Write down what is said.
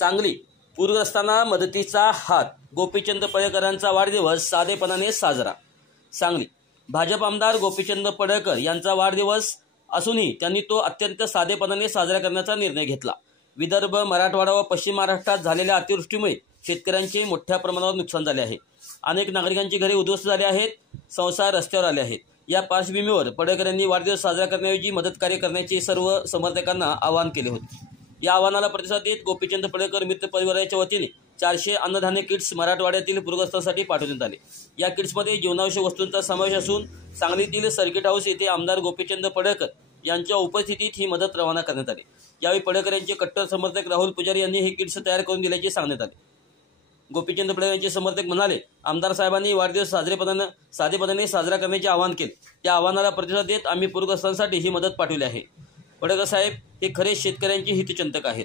सांगली पूरग्रस्तांना मदतीचा हात, गोपीचंद पडळकरांचा वाढदिवस साधेपणाने साजरा। सांगली भाजप आमदार गोपीचंद पडळकर यांचा वाढदिवस असूनही त्यांनी तो अत्यंत साधेपणाने साजरा करण्याचा निर्णय घेतला। विदर्भ, मराठवाडा व पश्चिम महाराष्ट्रात झालेल्या अतिवृष्टीमुळे शेतकऱ्यांचे मोठ्या प्रमाणावर नुकसान झाले आहे। अनेक नागरिकांची घरे उद्ध्वस्त झाली आहेत, संसार रस्त्यावर आले आहेत। या पार्श्वभूमीवर पडळकर यांनी वाढदिवस साजरा करण्याऐवजी मदतकार्य करण्याचे सर्व समर्थकांना आवाहन केले होते। या आवाहनाला प्रतिसाद देत गोपीचंद पडळकर मित्र परिवाराच्या वतीने 400 अन्नधान्य किट्स मराठवाड्यातील पूरग्रस्तांसाठी पाठवण्यात आले। या किट्समध्ये जीवनावश्यक वस्तूंचा समावेश असून सांगलीतील सर्किट हाऊस येथे आमदार गोपीचंद पडळकर यांच्या उपस्थितीत ही मदत रवाना करण्यात आली। यावेळी पडळकर यांचे कट्टर समर्थक राहुल पुजारी यांनी हे किट्स तयार करून दिल्याचे सांगण्यात आले। गोपीचंद पडळकर यांचे समर्थक म्हणाले, आमदार साहेबांनी वाढदिवस साधेपणाने साजरा करण्याचे आवाहन केले। त्या आवाहनाला प्रतिसाद देत आम्ही पूरग्रस्तांसाठी ही मदत पाठवली आहे। पडळकर साहेब हे खरे शेतकऱ्यांचे हितचिंतक आहेत।